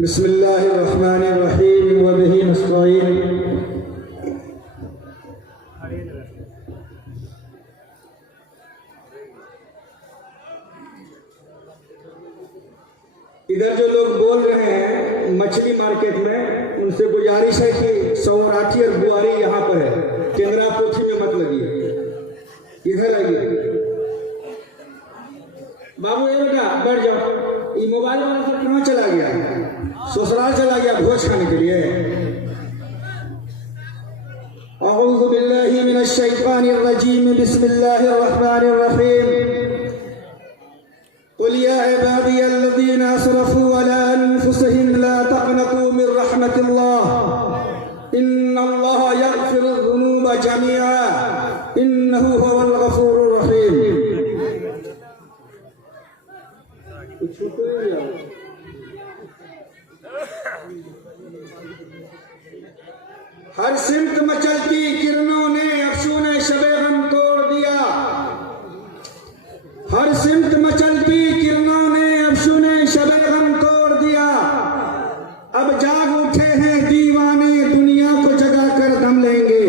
बिस्मिल्लाहिर्रहमानिर्रहीम व बिही नस्तईन। इधर जो लोग बोल रहे हैं मछली मार्केट में, उनसे गुजारिश है कि सौराठी और बुआरी यहाँ पर है, केंद्रा पोथी में मत लगिए, इधर आइए। बाबू ये बेटा बैठ जाओ। ये मोबाइल वाला सर कहाँ चला गया? ससुराल चला गया भोज खाने के लिए। अऊज़ु बिल्लाहि मिनश शैतानिर रजीम, बिस्मिल्लाहिर रहमानिर रहीम। क़ुल या इबादियल्लज़ीना असरफ़ू अला अनफ़ुसिहिम ला तक़नतू मिन रहमतिल्लाह इन्नल्लाहा यग़फ़िरुज़्ज़ुनूबा जमीआ इन्नहु हुवल गफ़ूरुर रहीम। हर सिमत मचलती किरणों ने अफ़शूने शबे गम तोड़ दिया। हर सिमत मचलती किरणों ने अफ़शूने शबे गम तोड़ दिया। अब जाग उठे हैं दीवाने, दुनिया को जगा कर दम लेंगे।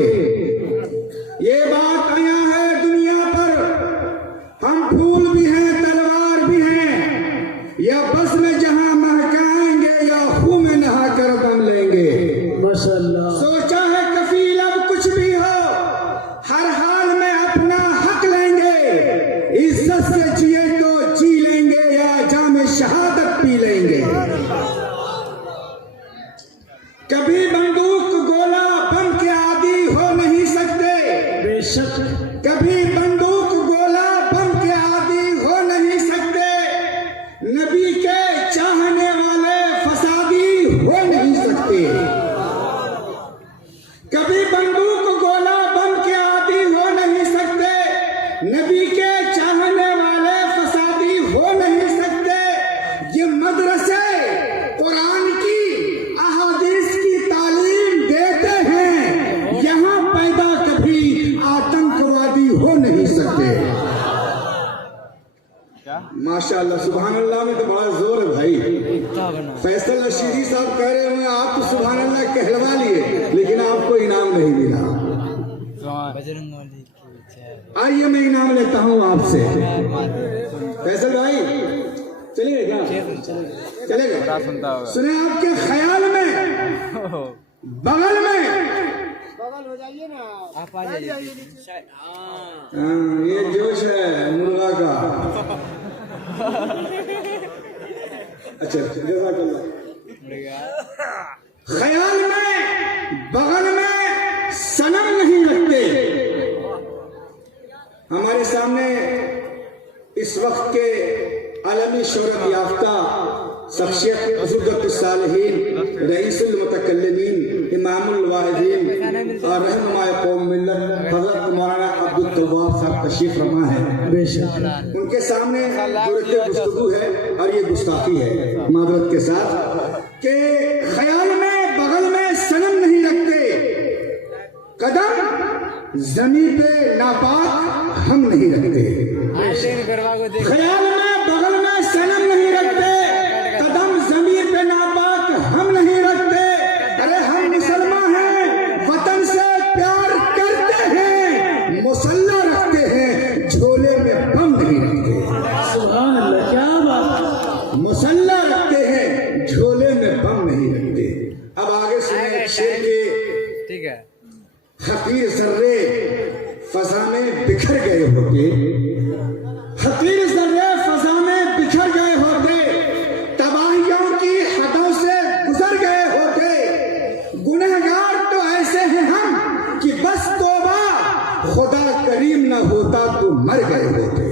ये बात आया है दुनिया पर, हम फूल भी हैं तलवार भी हैं, या बस में जहां महकाएंगे या खूह में नहा कर दम लेंगे। माशाअल्लाह। सोचा है कफील अब कुछ भी हो, हर हाल में अपना हक लेंगे। इज्जत से जिए तो जी लेंगे या जामे शहादत पी लेंगे। कभी बंदूक गोला बम के आदी हो नहीं सकते, बेशक। कभी बंदूक गोला बम के आदी हो नहीं सकते। नबी के चाहने वाले फसादी हो नहीं सकते। कभी बंदूक गोला बम के आदी हो नहीं सकते। नबी के चाहने वाले फसादी हो नहीं सकते। ये मदरसे कुरान की अहादीस की तालीम देते हैं, यहाँ पैदा कभी आतंकवादी हो नहीं सकते। माशाअल्लाह, सुभान अल्लाह में तो बड़ा जोर है भाई। फैसल रशीदी साहब कह रहे हैं आप तो सुभान अल्लाह कहलवा लिए, लेकिन आपको इनाम नहीं मिला। आइए मैं इनाम लेता हूँ आपसे। फैसल भाई चलिए क्या? चलेगा? सुने आपके ख्याल में बगल हो जाइए ना, आप आ जाइए। ये जोश है मुर्गा का। अच्छा जज़ाकल्लाह। ख्याल में बगल में सनम नहीं रखते। हमारे सामने इस वक्त के आलमी शोहरत याफ्ता शख्सियत ज़ुर्रतुस सालिहीन, रईसुल मुतकल्लिमीन, इमामुल वाहिदीन और रहनुमाए कौम मिल्लत हज़रत मौलाना अब्दुल तव्वाब साहब तशरीफ फरमा है। बेशक उनके सामने जो गुफ्तगू है और ये गुस्ताखी है मादरत के साथ कि ख्याल में बगल में सनम नहीं रखते। कदम जमीन पे नापाक हम नहीं रखते। ख्याल में बगल में सनम नहीं रखते, कदम जमीन पे नापाक हम नहीं रखते। अरे हम मुसलमान हैं, वतन से प्यार करते हैं, मुसल्ला रखते हैं, झोले में बम नहीं रखते। सुभान अल्लाह, क्या बात। मुसल्ला रखते हैं, झोले में बम नहीं रखते। अब आगे सुनिए शेर के। ठीक है। हकीर सर्रे फजा में बिखर गए होते, हकीर सर्रे फजा में बिखर गए होते, तबाहियों की हदों से गुजर गए होते। गुनहगार तो ऐसे हैं हम कि बस तौबा, खुदा करीम न होता तो मर गए होते।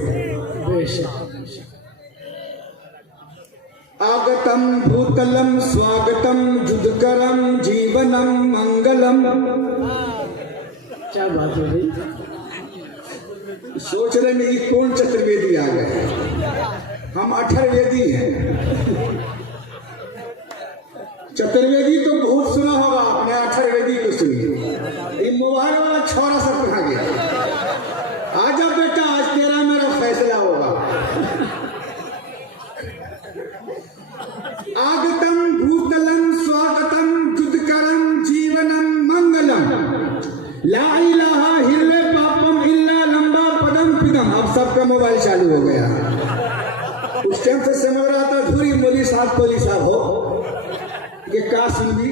आगतम भूतलम स्वागतम जुदकरम जीवनम मंगलम। क्या बात है भाई? सोच रहे नहीं कौन चतुर्वेदी आ गए। हम अठरवेदी हैं। चतुर्वेदी तो बहुत सुना होगा आपने, अठरवेदी को सुनिए। ये मोबाइल वाला छोरा सब कहाँ गया? आजा बेटा, आज तेरा मेरा पूनम, अब सबका मोबाइल चालू हो गया। उस टाइम से समझ रहा था धूरी मोली साहब कोली साहब हो ये का सुनबी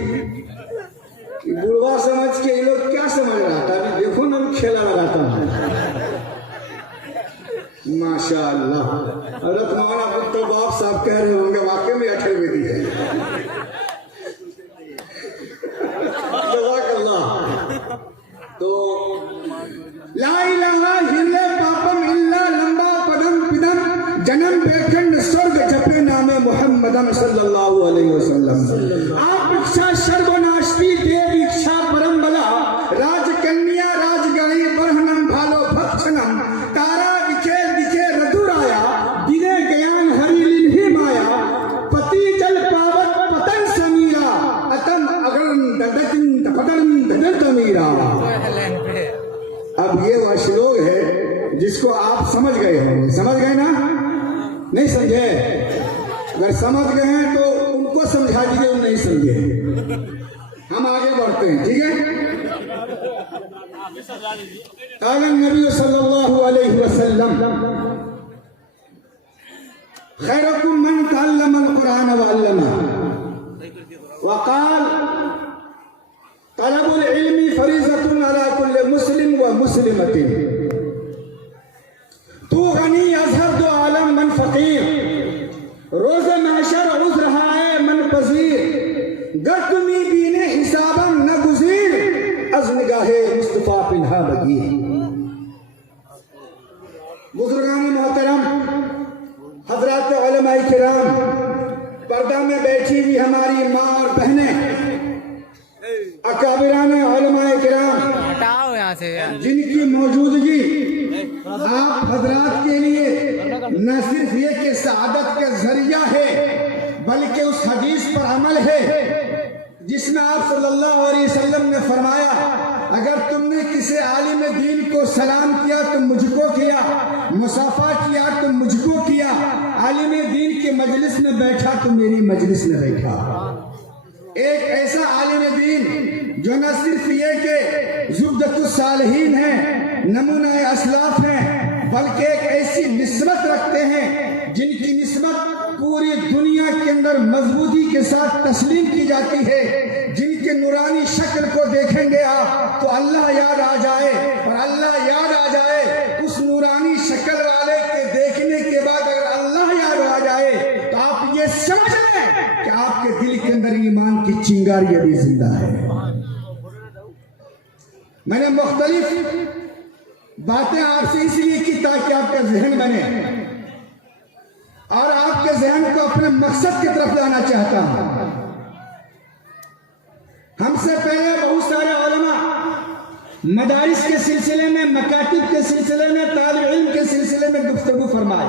बुढ़वा समझ के ये लोग क्या समझ रहा था। अभी देखो ना खेला लगाता हूँ माशाअल्लाह। हजरत मौलाना पुत्र बाप साहब कह रहे होंगे वाकई में 18वीं है। जज़ाकल्लाह। तो ला इलाहा इल्ला पापम इल्ला लंबा पदम पिदम जन्म बेखंड स्वर्ग जपे नामे मुहम्मदम सल्लल्लाहु अलैहि वसल्लम। आप इच्छा सर्वनाशी देव इच्छा परम बला राजकन्या राजगाई बरहनम भालो भक्षणम तारा विखे दिखे रधुराया दिने ज्ञान हरि लिन्हि माया पति जल पावक पतन समीरा अतम अगरम ददतिन तपदम ददतमीरा। अब ये वह श्लोक है जिसको आप समझ गए होंगे। समझ गए ना? नहीं समझे? अगर समझ गए हैं तो उनको समझा दीजिए, वो नहीं समझे। हम आगे बढ़ते हैं, ठीक है। आलन नबी सल्लल्लाहु अलैहि वसल्लम खैरुकुम मन तअल्लमल कुरान व अल्लमा वक़ाल तलबुल इल्मी फरीज़तुन अला कुल्लि मुस्लिम व मुस्लिमतिन तू गनी अज़हर दो आलम मन फ़कीर रोज़ महशर उज़्र है मन पज़ीर गर तुमी बीने हिसाबम न गुज़ीर अज़ निगाहे मुस्तफ़ा पिन्हा बगीर। बुज़ुर्गान मोहतरम हज़रात उलमाए किराम, पर्दा में बैठी हुई हमारी माँ और बहनें, अकाबिरान उलमाए किराम जिनकी मौजूदगी आप हजरात के लिए न सिर्फ ये कि सआदत का जरिया है बल्कि उस हदीस पर अमल है जिसमें आप सल्लल्लाहु अलैहि वसल्लम ने फरमाया अगर तुमने किसी आलिम दीन को सलाम किया तो मुझको किया, मुसाफा किया तो मुझको किया, आलिम दीन के मजलिस में बैठा तो मेरी मजलिस में बैठा। एक ऐसा आलिम दीन जो न सिर्फ ये कि ज़ुब्दतुस सालिहीन है, नमूना असलाफ हैं, बल्कि एक ऐसी निस्बत रखते हैं जिनकी निस्बत पूरी दुनिया के अंदर मजबूती के साथ तस्लीम की जाती है, जिनके नूरानी शक्ल को देखेंगे आप तो अल्लाह याद आ जाए, और अल्लाह याद आ जाए उस नूरानी शक्ल वाले के देखने के बाद अगर अल्लाह याद आ जाए तो आप ये समझ लें कि आपके दिल के अंदर ईमान की चिंगारी अभी जिंदा है। मैंने मुख्तलिफ बातें आपसे इसलिए की ताकि आपका जहन बने और आपके जहन को अपने मकसद की तरफ लाना चाहता हूं। हमसे पहले बहुत सारे उलमा मदारिस के सिलसिले में, मकातिब के सिलसिले में, तालिब इल्म के सिलसिले में गुफ्तगू फरमाए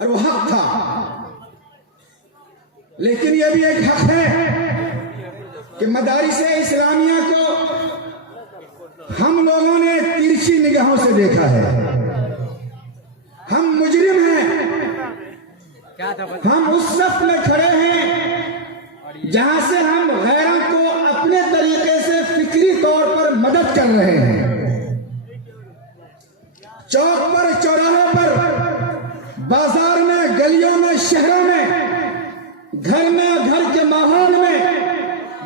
और वो हक था, लेकिन यह भी एक हक है कि मदारिस इस्लामिया को हम लोगों ने तिरछी निगाहों से देखा है। हम मुजरिम हैं, हम उस सफ में खड़े हैं जहां से हम गैरों को अपने तरीके से फिक्री तौर पर मदद कर रहे हैं। चौक पर, चौराहे पर, बाजार में, गलियों में, शहरों में, घर में, घर के माहौल में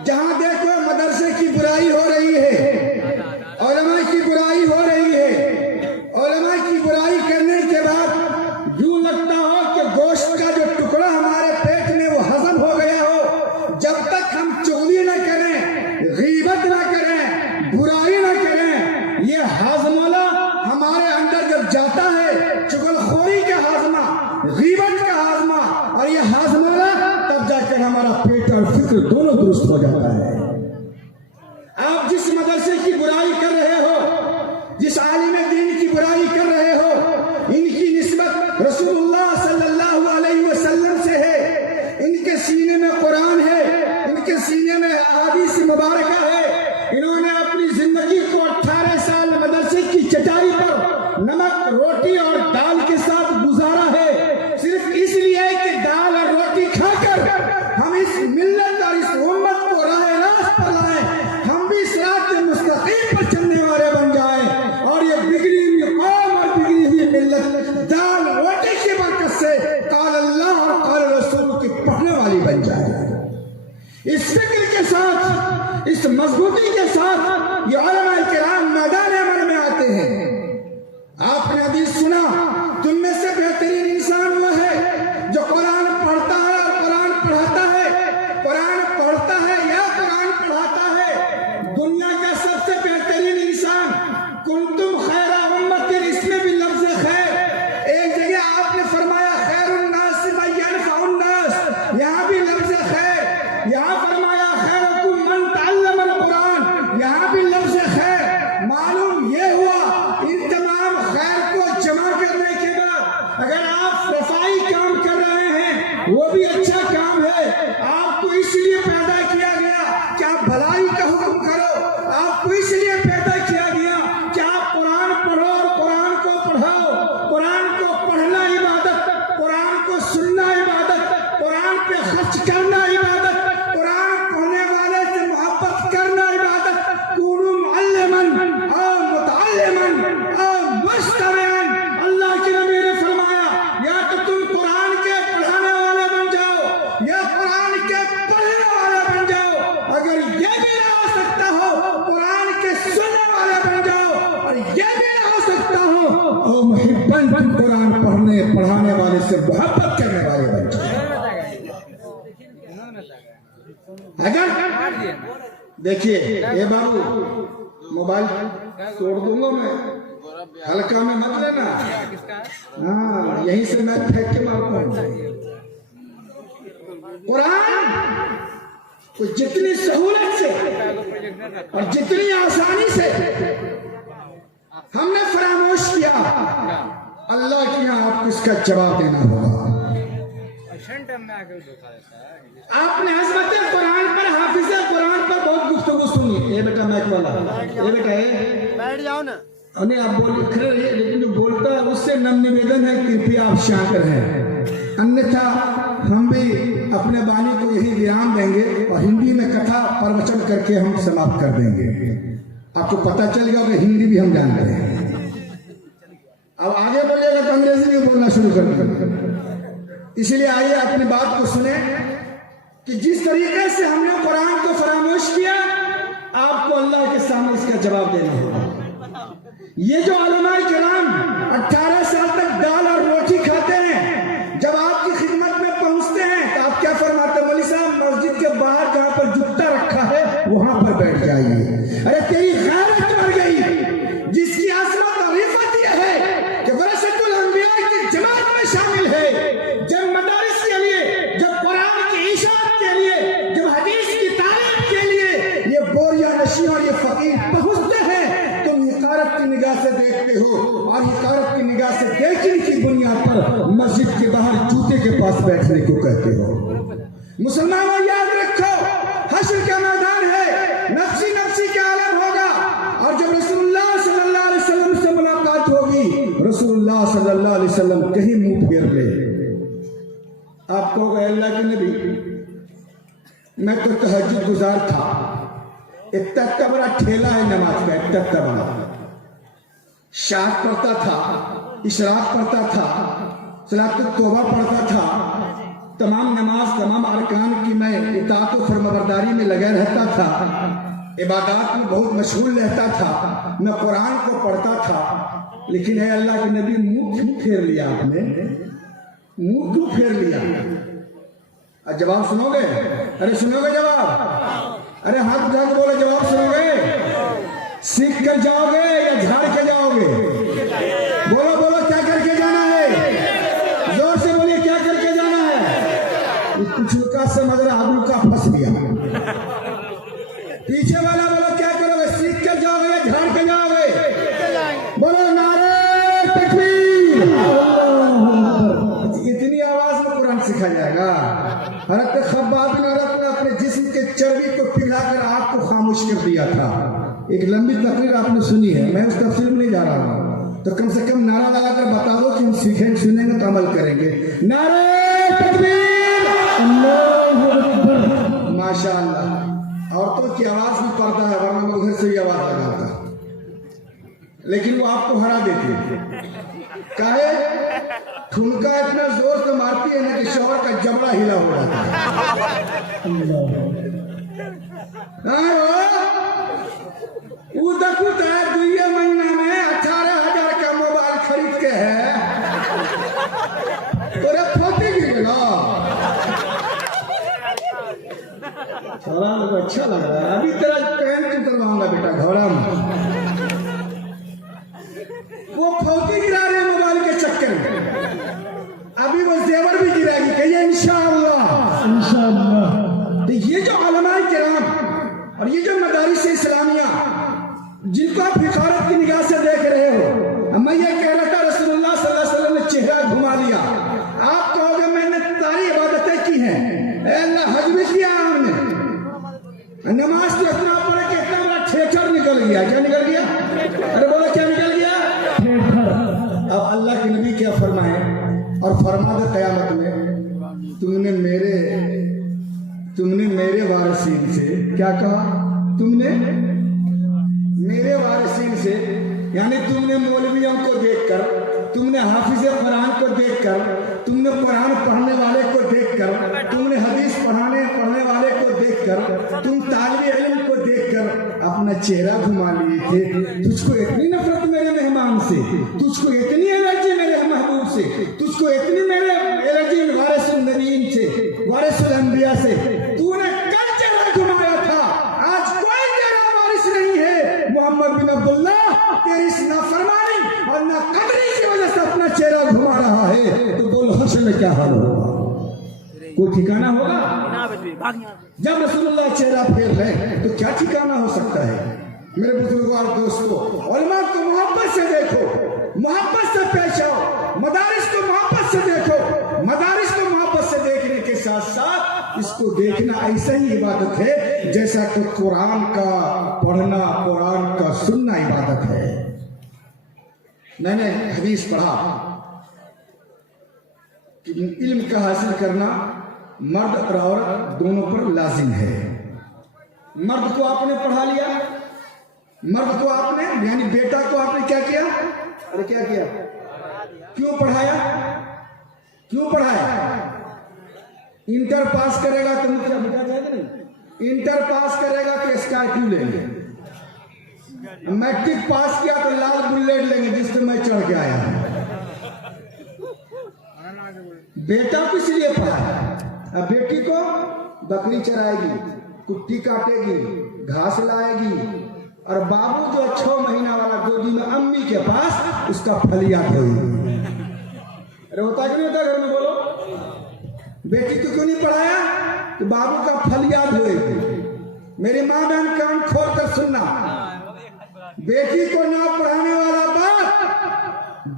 जहां देखो मदरसे की बुराई हो रही है, उलमा की बुराई हो रही है। उलमा की बुराई करने के बाद यूं लगता हो कि गोश्त का जो टुकड़ा हमारे पेट में वो हजम हो गया हो। जब तक हम चुगली न करें, गीबत न करें, बुराई न करें, ये हाजमला हमारे अंदर जब जाता है, चुगलखोरी का हाजमा, गीबत का हाजमा और ये हाजमला, तब जाकर हमारा पेट और फिक्र दोनों दुरुस्त हो जाता है। आप जिस मदरसे की बुराई कर रहे हो, जिस आलिम दीन की बुराई कर रहे हो, इनकी निस्बत रसूलुल्लाह सल्लल्लाहु अलैहि वसल्लम से है। इनके सीने में कुरान है, इनके सीने में हदीस मुबारक है। इन्होंने अपनी जिंदगी को 18 साल मदरसे की चटाई पर नमक, रोटी और दाल के साथ गुजारा है, सिर्फ इसलिए कि दाल और रोटी खाकर हम इस मिल्लत और इस उम्मत को राह सुना, तुम में से बेहतरीन इंसान वो है जो कुरान पढ़ता है और कुरान पढ़ाता है, कुरान पढ़ता है या कुरान पढ़ाता है। दुनिया का सबसे बेहतरीन इंसान, कुंतुम खैरा उम्मतिन, इसमें भी लफ्ज खैर। एक जगह आपने फरमाया खैरुन नास मन यनफउन नास, यहाँ भी लफ्ज खैर। यहाँ फरमाया खैरुकुम मन तअल्लमल कुरान, यहाँ भी लफ्ज खैर। मालूम ये हुआ इन तमाम खैर को जमा करने के बाद अगर आप सफाई काम कर रहे हैं वो भी अच्छा काम है। आपको इसलिए पैदा किया गया कि आप भलाई का हुक्म करो, आपको इसलिए पैदा किया गया कि आप कुरान पढ़ो और कुरान को पढ़ाओ। कुरान को पढ़ना इबादत, कुरान को सुनना इबादत, कुरान पे खर्च करना इबादत, कुरान पढ़ने वाले से मोहब्बत करना इबादत। कुनु मुअल्लिमन औ मुतअल्लिमन औ मुस्तमिअन, अल्लाह के नबी ने फरमाया या तो तुम कुरान के पढ़ाने वाले बन जाओ या कुरान के पढ़ने वाले बन जाओ। अगर ये भी ना हो सकता हो कुरान के सुनने वाले बन जाओ, और ये भी ना हो सकता हो और मुहिब्बन तुम कुरान पढ़ने पढ़ाने वाले से मोहब्बत करने वाले बन जाओ। अगर देखिए ये बाबू मोबाइल तोड़ दूंगा मैं, हल्का में मत लेना। हाँ यहीं से मैं फेंक के मारता हूँ। कुरान तो जितनी सहूलत से और जितनी आसानी से हमने फरामोश किया, अल्लाह के यहाँ आपको इसका जवाब देना होगा। आपने हज़रत कुरान पर, हाफिज़ कुरान पर बहुत गुफ्तगू सुनी। ये बेटा मैक वाला, ये बेटा बैठ जाओ ना। नहीं आप बोल खड़े रहिए, लेकिन जो बोलता है उससे नम निवेदन है कृपया आप शांत रहें, अन्यथा हम भी अपने वाणी को यही विराम देंगे और हिंदी में कथा प्रवचन करके हम समाप्त कर देंगे। आपको पता चल गया कि हिंदी भी हम जानते हैं। अब आगे बोलिएगा तो अंग्रेजी में बोलना शुरू कर देंगे। इसलिए आइए अपनी बात को सुने कि जिस तरीके से हमने कुरान को फरामोश किया, आपको अल्लाह के सामने इसका जवाब देना होगा। ये जो उलमाए किराम 18 साल तक दाल और रोटी खाते हैं, जब आपकी खिदमत में पहुंचते हैं तो आप क्या फरमाते हैं? मौलवी साहब मस्जिद के बाहर जहां पर जूता रखा है वहां पर बैठ जाइए। अरे तेरी गैरत मर गई, जिसकी असमत और रिफत यह है कि वरसतुल अंबिया की जमात में शामिल है। जब मदारिस के लिए, जब कुरान की इशाअत के लिए, जब हदीस की तारीफ के लिए ये बोरिया नशी और ये फकीर पहुंचते हैं, तुम हिकारत की निगाह से देखते हो और हिकारत की निगाह से देखने की बुनियाद पर मस्जिद के बाहर जूते के पास बैठने को कहते हो। मुसलमानों याद रखो, हश्र का मैदान है, नफ्सी नफ्सी का आलम होगा, और जब रसूलुल्लाह सल्लल्लाहु अलैहि वसल्लम से मुलाकात होगी, रसूलुल्लाह सल्लल्लाहु अलैहि वसल्लम कहीं मुंह फेर ले, आप कहोगे अल्लाह के नबी मैं तो तहज्जुद गुजार था, इतना बड़ा ठेला है नमाज का, इतना बड़ा शाह पढ़ता था, इशराक पढ़ता था, सलात तौबा पढ़ता था, तमाम नमाज तमाम अरकान की मैं इताअत और फरमाबरदारी में लगा रहता था, इबादत में बहुत मशगूल रहता था, मैं कुरान को पढ़ता था, लेकिन है अल्लाह के नबी मुंह क्यों फेर लिया आपने? मुंह क्यों फेर लिया? जवाब सुनोगे? अरे सुनोगे जवाब? अरे हाथ उठा के बोले जवाब सुनोगे? सीख कर जाओगे या झाड़ के जाओगे? बोलो बोलो क्या करके जाना है? जोर से बोलिए क्या करके जाना है? पिछुका से मगर आगू का फंस गया। पीछे वाला बोलो क्या करोगे? सीख कर जाओगे या झाड़ के जाओगे? बोलो नारे तकबीर। इतनी आवाज में कुरान सिखा जाएगा? हज़रत खब्बाब बिन अरत ने अपने जिस्म के चर्बी को पिघलाकर आग को खामोश कर दिया था। एक लंबी तकरीर आपने सुनी है, मैं उस तफसीर में नहीं जा रहा हूँ, तो कम से कम नारा लगाकर बता दो कि हम सीखें, सुनेंगे तो अमल करेंगे। नारे तकबीर, अल्लाहु अकबर। माशाअल्लाह, औरतों की आवाज भी पर्दा है, वरना मैं उधर से भी आवाज लगाता, लेकिन वो आपको हरा देती है। काहे? ठुमका इतना जोर से मारती है ना कि शौहर का जबड़ा हिला हो जाता है। दुनिया महीना में 18,000 का मोबाइल खरीद के है घोड़ा मुझे अच्छा लग रहा है। अभी तेरा पैंट उतरवाऊंगा बेटा घोड़ा में। वो फौजी गिरा रहे मोबाइल के चक्कर में, अभी वो जेवर भी गिराएगी, कहिए इंशाअल्लाह इंशाअल्लाह। तो ये जो उलमाए किराम और ये जो मदारिस इस्लामिया जिनको आप हिफाजत की निगाह से देख रहे हो, मैं ये कह रहा था रसूलुल्लाह सल्लल्लाहु अलैहि वसल्लम ने चेहरा घुमा लिया। आप कहोगे मैंने सारी इबादतें की हैं, अल्लाह हज भी किया हमने, नमाज तो इतना पढ़े कि इतना बड़ा ठेठर निकल गया। क्या निकल गया? अरे बोलो क्या निकल गया? अब अल्लाह के नबी क्या फरमाए और फरमा दे कयामत में, तुमने मेरे वारिसीन से क्या कहा? तुमने मेरे वारिसीन से, यानी तुमने मौलवियों को देखकर, तुमने हाफिज कुरान को देखकर, तुमने कुरान पढ़ने वाले को देखकर, तुमने हदीस पढ़ने वाले को देखकर, तुम तालिब इल्म को देखकर अपना चेहरा घुमा लिए थे। तुझको इतनी नफरत मेरे मेहमान से, तुझको इतनी एलर्जी मेरे महबूब से, तुझको इतनी मेरे एलर्जी वारिसुल नबीयीन से, वारिसुल अंबिया से, तूने कल चेहरा घुमाया था, आज कोई तेरा वारिस नहीं है। मोहम्मद बिन अब्दुल्लाह तेरी इस नाफरमानी और नाकदरी की वजह से अपना चेहरा घुमा रहा है, तो बोलो हश्र में क्या हाल होगा? कोई ठिकाना होगा? जब रसूलुल्लाह चेहरा फेर रहे तो क्या ठिकाना हो सकता है? मेरे बुजुर्गों और दोस्तों, उलमा को मोहब्बत से देखो, मोहब्बत से पेश आओ, मदारिस को मोहब्बत से देखो। मदारिस को मोहब्बत से देखने के साथ साथ इसको देखना ऐसा ही इबादत है जैसा कि कुरान का पढ़ना, कुरान का सुनना इबादत है। मैंने हदीस पढ़ा कि इल्म का हासिल करना मर्द और औरत दोनों पर लाजिम है। मर्द को आपने पढ़ा लिया, मर्द को आपने यानी बेटा को आपने क्या किया? अरे क्या किया? क्यों पढ़ाया? क्यों पढ़ाया? इंटर पास करेगा तो मुखिया बिका जाएगा नहीं, इंटर पास करेगा तो स्कॉर्पियो लेंगे, मैट्रिक पास किया तो लाल बुलेट लेंगे जिस पे मैं चढ़ के आया। बेटा को इसलिए पढ़ाया, अब बेटी को बकरी चराएगी, कुट्टी काटेगी, घास लाएगी, और बाबू जो 6 महीना वाला गोदी में अम्मी के पास उसका फलिया धोएगी। अरे होता कि नहीं होता घर में? बोलो। बेटी को क्यों नहीं पढ़ाया? तो बाबू का फलिया धोएगी। मेरी माँ बहन कान खोल कर सुनना, बेटी को ना पढ़ाने वाला बाप,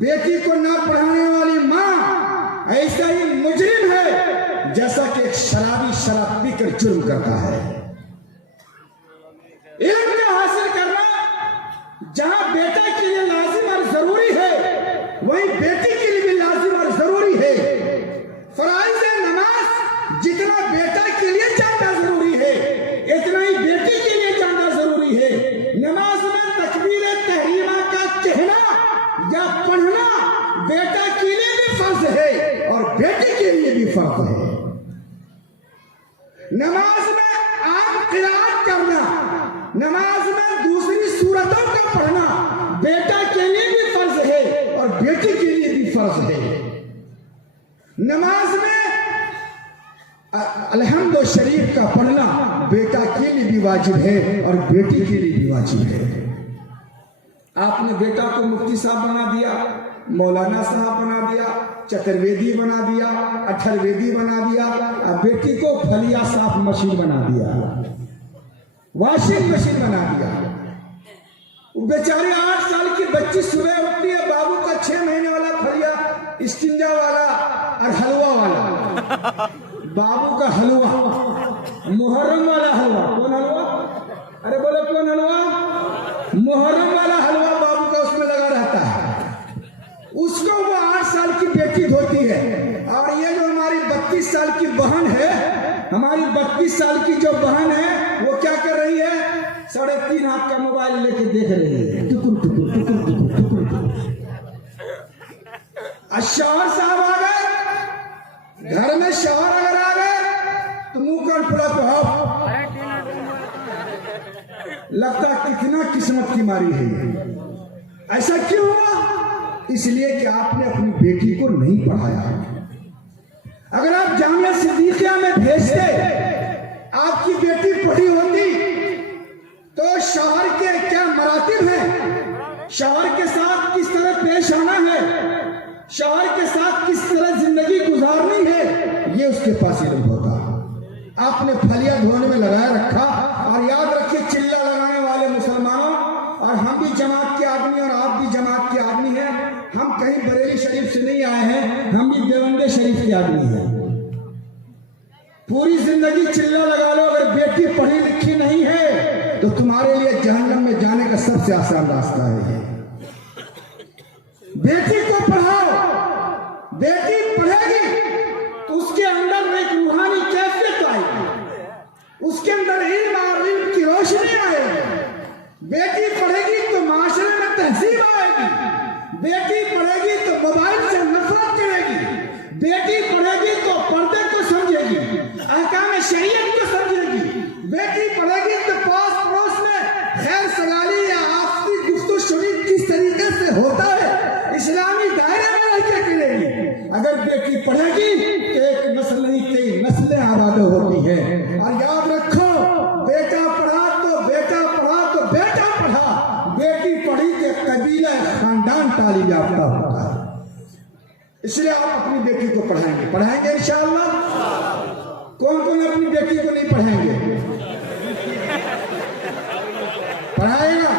बेटी को ना पढ़ाने वाली माँ ऐसा ही मुजरिम है जैसा कि एक शराबी शराब पीकर जुर्म करता है। इल्म का हासिल करना जहां बेटे के लिए लाजिम और जरूरी है, वहीं बेटी के लिए भी लाजिम और जरूरी है। फराइज़ नमाज जितना बेटा के लिए ज्यादा जरूरी है, इतना ही बेटी के लिए ज्यादा जरूरी है। नमाज में तकबीर तहरीमा का कहना या पढ़ना बेटा के लिए भी फर्ज है और बेटी के लिए भी फर्ज है। नमाज में आप क़िराअत करना, नमाज में दूसरी सूरतों का पढ़ना बेटा के लिए भी फर्ज है और बेटी के लिए भी फर्ज है। नमाज में अलहम्दुलिल्लाह शरीफ का पढ़ना बेटा के लिए भी वाजिब है और बेटी के लिए भी वाजिब है। आपने बेटा को मुफ्ती साहब बना दिया, मौलाना साहब बना दिया, चतुर्वेदी बना दिया, अठरवेदी बना दिया, और बेटी को फलिया साफ मशीन बना दिया, वॉशिंग मशीन बना दिया। वो बेचारी 8 साल की बच्ची सुबह उठती है, बाबू का 6 महीने वाला फलिया, स्टिंजा वाला और हलवा वाला, बाबू का हलवा, मुहर्रम वाला हलवा। कौन हलवा? अरे बोलो कौन हलवा? मुहर्रम वाला हलवा बाबू का उसमें लगा रहता है। उसको वो 8 साल की बेटी धोती है। और ये जो हमारी 32 साल की बहन है, हमारी 32 साल की जो बहन है, वो क्या कर रही है? 3.5 हाथ का मोबाइल लेके देख रही है, टुकुर टुकुर टुकुर टुकुर टुकुर टुकुर। शौहर साहब आ गए, घर में शौहर अगर आ गए तो मुंह कान फुला तो लगता कितना किस्मत की मारी है। ऐसा क्यों हुआ? इसलिए कि आपने अपनी बेटी को नहीं पढ़ाया। अगर आप जामिया सिद्दीकिया में भेजते आपकी बेटी पढ़ी होती तो शौहर के क्या मरातिब हैं, शौहर के साथ किस तरह पेश आना है, शौहर के साथ किस तरह जिंदगी गुजारनी है, ये उसके पास इल्म होता। आपने फलिया धोने में लगाया रखा। और याद रखिए, चिल्ला लगाने वाले मुसलमानों, और हम भी जमात के आदमी और आप भी जमात के आदमी हैं, हम कहीं बरेली शरीफ से नहीं आए हैं, हम भी देवंदे शरीफ के आदमी हैं। पूरी जिंदगी चिल्ला लगा लो, अगर बेटी पढ़ी लिखी नहीं है तो तुम्हारे लिए जहन्नम में जाने का सबसे आसान रास्ता है। बेटी को पढ़ाओ, बेटी पढ़ेगी तो उसके अंदर एक रूहानी कैफियत आएगी, उसके अंदर इल्म और इल्म की रोशनी आएगी। बेटी पढ़ेगी तो माशरे में तहजीब आएगी, बेटी पढ़ेगी तो मोबाइल से नफरत करेगी, बेटी पढ़ेगी तो पर्दे को समझेगी, अहकाम शरीयत को समझेगी, बेटी पढ़ेगी तो पास पड़ोस में खैर सगाली या आपसी गुफ्तगू शुरू किस तरीके से होता है इस्लामी दायरे में रहकर करेगी। अगर बेटी पढ़ेगी तो एक नस्ल नहीं कई नस्लें आबाद होती हैं। और याद रखो, बेटा पढ़ा तो बेटा पढ़ा तो बेटा पढ़ा, बेटी पढ़ी के कबीला खानदान तालीम याफ्ता होता है। इसलिए आप अपनी बेटी को पढ़ाएंगे इंशाअल्लाह। कौन कौन अपनी बेटी को नहीं पढ़ाएंगे? पढ़ाएगा?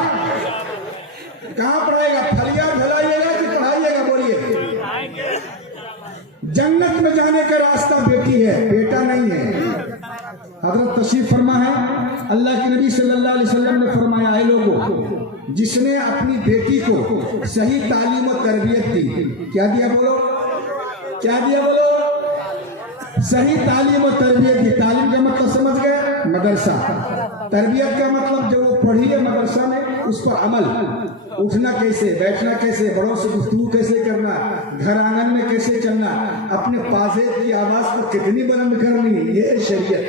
कहाँ पढ़ाएगा? फलिया फैलाइएगा कि पढ़ाइएगा? बोलिए। जन्नत में जाने का रास्ता बेटी है, बेटा नहीं है। हजरत तशरीफ फरमा है, अल्लाह के नबी सल्लल्लाहु अलैहि वसल्लम ने फरमाया, ऐ लोगों, जिसने अपनी बेटी को सही तालीम और तरबियत दी, क्या दिया बोलो, क्या दिया बोलो? सही तालीम और तरबियत दी। तालीम का मतलब समझ गए? मदरसा। तरबियत का मतलब जो वो पढ़ी है मदरसा में, उस पर अमल, उठना कैसे, बैठना कैसे, बड़ों से गुफ्तगू कैसे करना, घर आंगन में कैसे चलना, अपने पाजेब की आवाज को कितनी बुलंद करनी, ये शरीयत।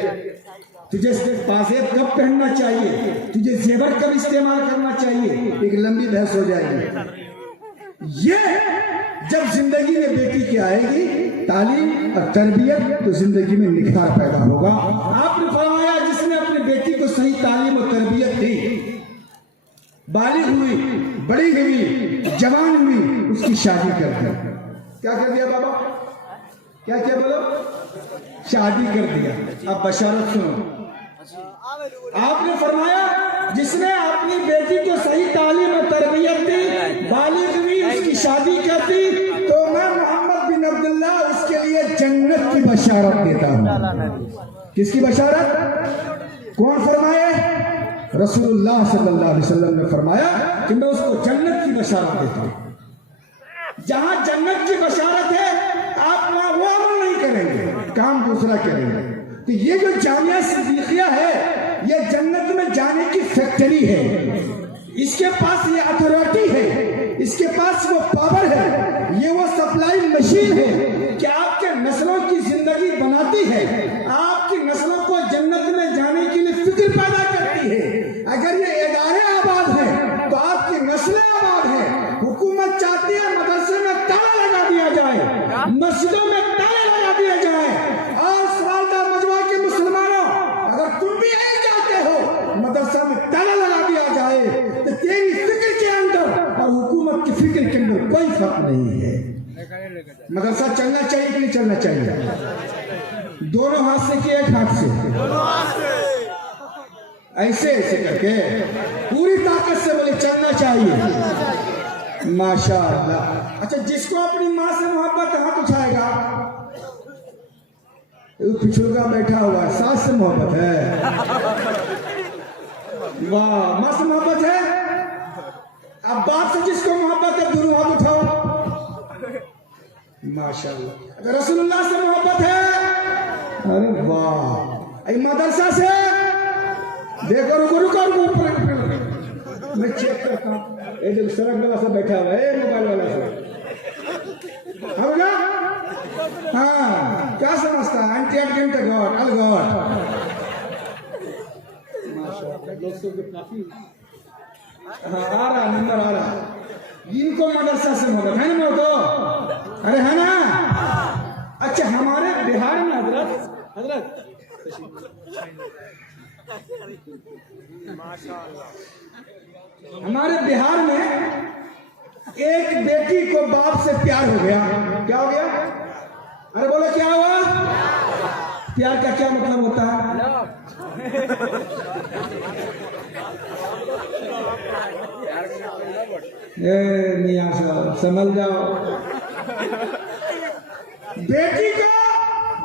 तुझे पाजेब कब पहनना चाहिए, तुझे जेवर कब इस्तेमाल करना चाहिए, एक लंबी बहस हो जाएगी। ये जब जिंदगी में बेटी की आएगी तालीम और तरबियत, तो जिंदगी में निखार पैदा होगा। आपने फरमाया, जिसने अपनी बेटी को सही तालीम और तरबियत दी, बालिग हुई, बड़ी हुई, जवान हुई, उसकी शादी कर दी। क्या कर दिया बाबा? क्या क्या बोलो? शादी कर दिया। अब बशारत सुनो, आपने फरमाया, जिसने अपनी बेटी को सही तालीम और तरबियत दी, बालिग हुई, उसकी शादी कर दी, तो मैं मोहम्मद बिन अब्दुल्लाह उसके लिए जन्नत की बशारत देता हूँ। किसकी बशारत? कौन फरमाए? रसूलुल्लाह सल्लल्लाहु अलैहि वसल्लम ने फरमाया कि मैं उसको जन्नत की बशारत देता हूँ। जहां जन्नत की बशारत है, आप वहां वो अमल नहीं करेंगे, काम दूसरा करेंगे। तो ये जो जामिया सिद्दीकिया है, ये जन्नत में जाने की फैक्ट्री है। इसके पास ये अथॉरिटी है, इसके पास वो पावर है, ये वो सप्लाई मशीन है कि आपके नस्लों की जिंदगी बनाती है, आपकी नस्लों को जन्नत में जाने के लिए फिक्र पैदा करती है। अगर ये इदारे आबाद हैं तो आपकी नस्लें आबाद हैं। हुकूमत चाहती है मदरसे में ताला लगा दिया जाए, मस्जिदों में ताला लगा दिया जाए। और सवालदार मजमा के मुसलमानों, अगर तुम भी यही चाहते हो मदरसा में ताला लगा दिया जाए, तो तेरी फिक्र के अंदर और हुकूमत की फिक्र के अंदर कोई फर्क नहीं है। मदरसा चलना चाहिए कि नहीं चलना चाहिए? दोनों हाथ से कि एक हाथ से? ऐसे ऐसे करके पूरी ताकत से बोले चलना चाहिए। माशाअल्लाह। अच्छा, जिसको अपनी माँ से मोहब्बत, हाथ उठाएगा। पिछुड़का बैठा हुआ, सास से मोहब्बत है, वाह, माँ से मोहब्बत है। अब बाप से जिसको मोहब्बत है, दोनों हाथ उठाओ। माशाअल्लाह। अगर रसूलुल्लाह से मोहब्बत है, अरे वाह। मदरसा से देखो, रुको रुको रुको, मैं चेक करता हूँ। ये जो सड़क वाला सब बैठा हुआ है, मोबाइल वाला सब, होगा? हाँ, क्या समझता है? एंटी एडगेंट गॉड, अल गॉड। माशाअल्लाह, दोस्तों के काफी हाँ आ रहा, नंबर आ रहा। इनको मदरसा से मोहब्बत है ना? तो अरे है ना? अच्छा, हमारे बिहार में हजरत हमारे बिहार में एक बेटी को बाप से प्यार हो गया। क्या हो गया? अरे बोलो क्या हुआ? प्यार का क्या मतलब होता है? मियां साहब समझ जाओ। बेटी को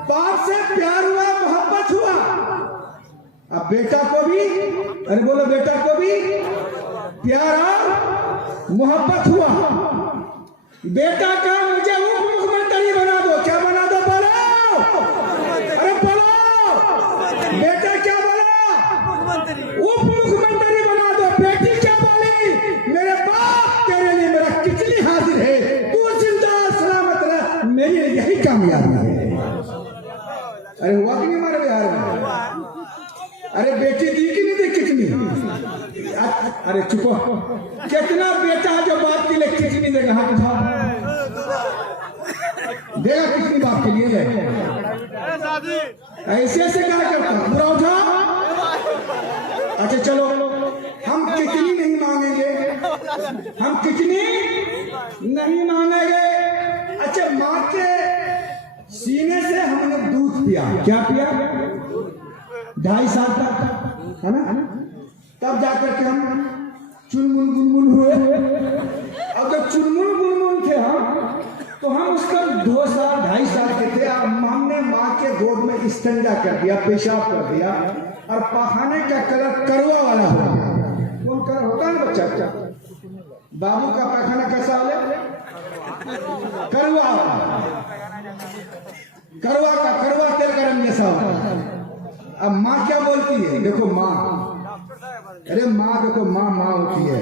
बाप से प्यार हुआ, मोहब्बत हुआ। अब बेटा को भी, अरे बोलो बेटा को भी प्यार और मोहब्बत हुआ। बेटा का मुझे उप मुख्यमंत्री बना दो। क्या बना दो? बोलो, अरे बोलो, बेटा क्या बोला? उप मुख्यमंत्री बना दो। बेटी क्या बोली? मेरे बाप तेरे लिए मेरा किचली हाजिर है, तू जिंदा सलामत रह, मेरी यही कामयाबी है। अरे हुआ कि नहीं हमारे बिहार में? अरे बेटी दी कि नहीं दी कितनी? अरे चुपो, कितना बेटा जो बाप के लिए कितनी देगा? हाथ उठाओ, देगा कितनी बाप के लिए? ऐसे ऐसे क्या करता? बुरा उठाओ। अच्छा चलो, हम कितनी नहीं मांगेंगे, हम कितनी नहीं मांगेंगे। अच्छा, माँ के सीने से हमने दूध पिया। क्या पिया? 2.5 साल तक, है ना? तब जाकर के हम चुनमुन गुनमुन हुए। अगर चुनमुन गुनमुन थे हम, तो हम उसका 2 साल 2.5 साल के थे। अब हमने माँ के गोद में इस्तेंजा कर दिया, पेशाब कर दिया, और पाखाने का कलर करवा वाला हो गया। कौन कलर होता है ना बच्चा? बाबू का पाखाना कैसा हो? करवा, करवा का करवा तेल का रंग जैसा होता है। अब माँ क्या बोलती है? देखो माँ, अरे माँ देखो, माँ माँ होती है।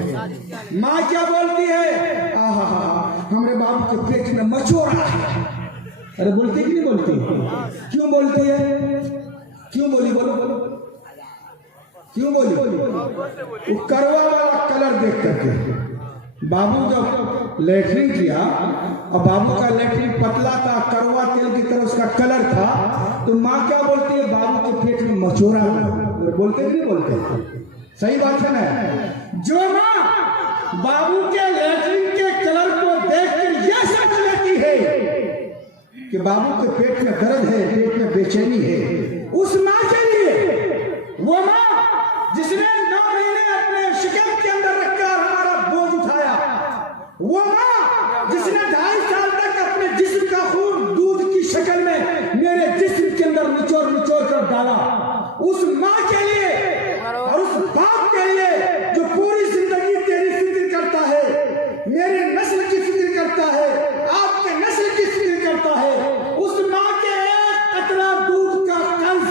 माँ क्या बोलती है? आहा, हमरे बाबू के पेट में मचोड़ा है। अरे बोलती कि नहीं बोलती? क्यों बोलती है? क्यों बोली? बोलो बोलो, क्यों बोली? वो करवा वाला कलर देख करके। बाबू जब लेटरिन किया और बाबू का लेटरिन पतला था, करवा तेल की तरह उसका कलर था, तो माँ क्या बोलती है? बाबू के पेट में मचोड़ा। बोलते कि नहीं बोलते? सही बात है ना? जो माँ बाबू के लेटरिन के कलर को देखकर यह सोच लेती है कि बाबू के पेट में दर्द है, पेट में बेचैनी है, उस माँ के लिए, वो माँ जिसने 9 महीने अपने शिकम के अंदर रखकर हमारा बोझ उठाया, वो माँ जिसने 2.5 साल तक अपने जिस्म का खून दूध की शक्ल में मेरे जिस्म के अंदर निचोड़ निचोड़ कर डाला, उस माँ के लिए और उस बाप के लिए जो पूरी जिंदगी तेरी फिक्र करता है, मेरी नस्ल की फिक्र करता है, आपके नस्ल की फिक्र करता है, उस माँ के एक कतरा दूध का कर्ज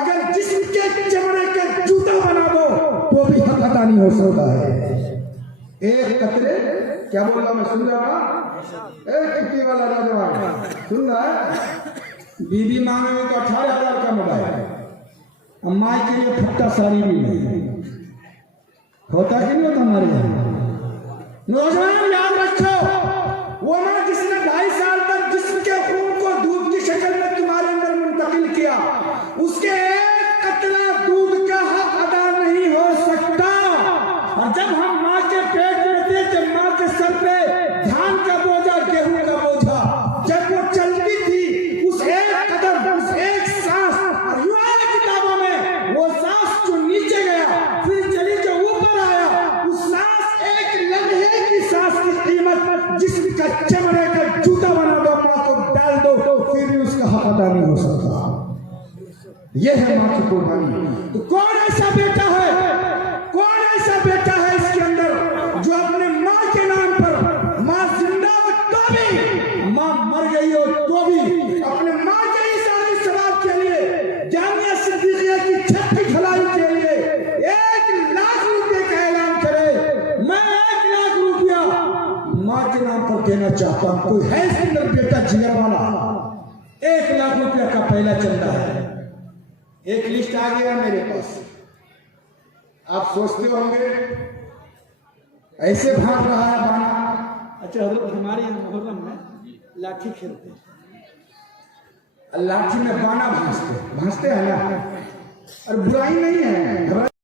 अगर जिस्म के चमड़े का जूता बना दो तो भी पता नहीं हो सकता है। एक कतरे, क्या बोल रहा मैं? सुन रहा हूँ? एक टिक्की वाला नौजवान सुन रहा है? बीबी मांगे में तो 18,000 का मोबाइल, अम्मा के लिए फट्टा साड़ी भी नहीं। होता कि नहीं होता हमारे यहाँ? नौजवान याद रखो, वो माँ जिसने 2.5 साल तक जिस्म के खून को दूध की शक्ल में तुम्हारे अंदर मुंतकिल किया, उसके एक कतरा दूध का हक अदा नहीं हो सकता। और जब हम माँ के पेट में थे, जब माँ के सर पे धान का बोझा, गेहूं का बोझा, जब वो चलती थी, उस एक कदम, उस एक सांस, और किताबों में वो सांस जो नीचे गया फिर चली जो ऊपर आया, उस सांस एक लम्हे की सांस की कीमत जिस्म का चमड़े का जूता बना दो, माँ को डाल दो, फिर भी उसका हक अदा नहीं हो सकता। यह है माँ की कुर्बानी। तो कौन ऐसा बेटा है, कौन ऐसा बेटा है इसके अंदर जो अपने माँ के नाम पर, माँ जिंदा हो तो भी, माँ मर गई हो तो भी, अपने माँ के इस सवाब के लिए, जामिया सिद्दीकिया की छत की ढलाई के लिए 1 लाख रुपए का ऐलान करे, मैं 1 लाख रुपया माँ के नाम पर देना चाहता हूँ। कोई है इसके अंदर बेटा जिगर वाला? 1 लाख रुपया का पहला चंदा है। एक लिस्ट आ गया मेरे पास। आप सोचते होंगे ऐसे भाग रहा है बाना। अच्छा हजरत, हमारे यहाँ मुहर्रम में लाठी खेलते हैं, लाठी में बाना भांजते हैं ना। और बुराई नहीं है।